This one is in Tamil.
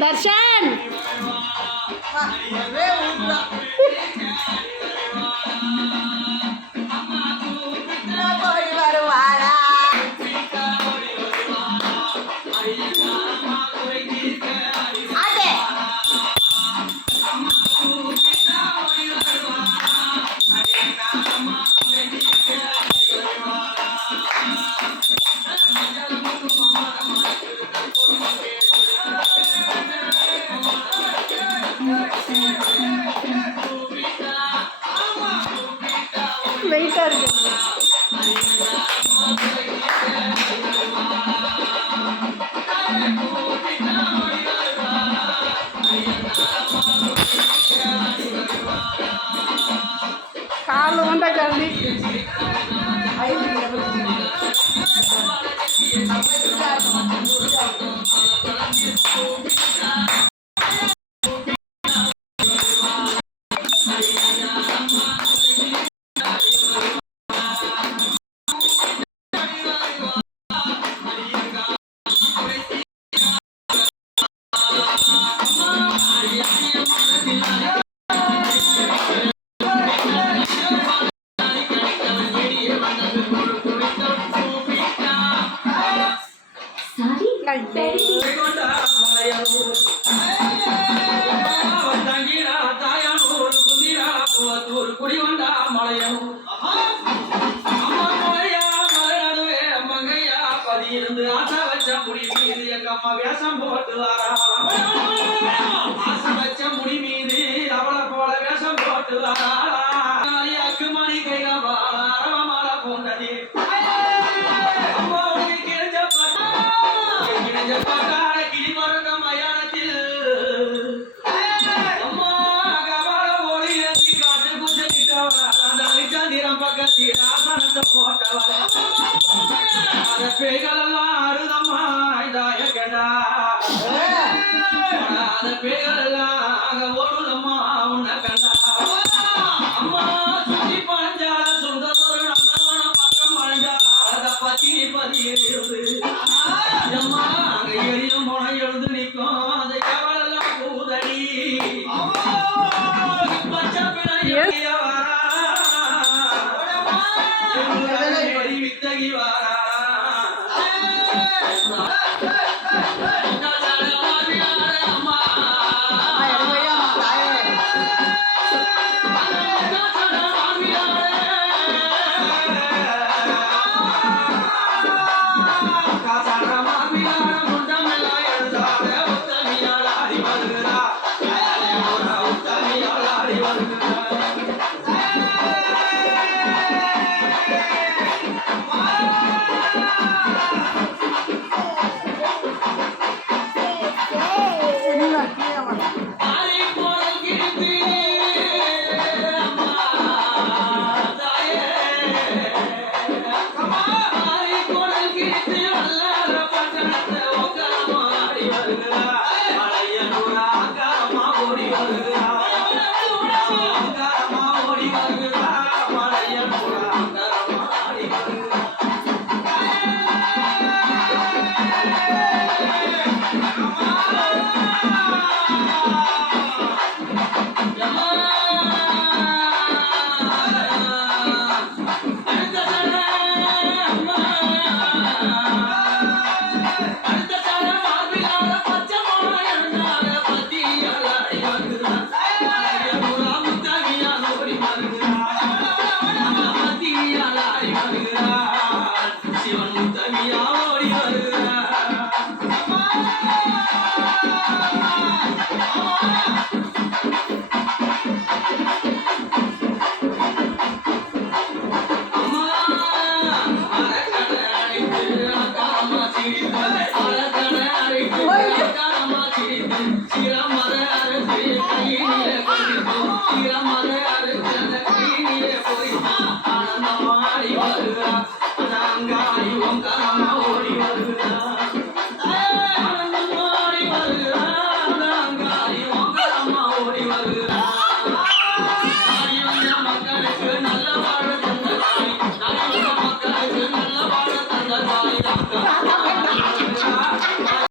தர்ஷன் வெயிட்டா இருக்கு. கால் வந்தா கல்வி இருந்து ஆசை வச்ச முடி மீது எங்க அம்மா வேஷம் போட்டு வாரா ஆசை வச்ச முடி மீது அவளை போல வேஷம் போட்டு வாரா மணி கைக வாழ போண்டது அம்மா உனக்கு கிழிஞ்ச பாட்டார கிளி மறந்த மயானத்தில் அம்மா கவால ஓடி காட்டு குச்சிட்டவளா அந்த சந்திரம் பக்கத்தில் ஆசனத்தை போட்டவளா அத பேய்களெல்லாம் அருதம்மா இதாயகடா அத பேய்களெல்லாம் அங்க ஓடுதம்மா உன்னை கண்டா அம்மா சுத்தி பழஞ்சால சொந்தத்தொரு நந்தவன பக்கம் பழஞ்சால அத பத்தி பதியிருந்து அம்மா அங்க எரியும் முனை எழுந்து நிற்கும் அந்த கவலெல்லாம் பூதடி பச்சை பிள்ளை வரா வித்தகி வாரா Mother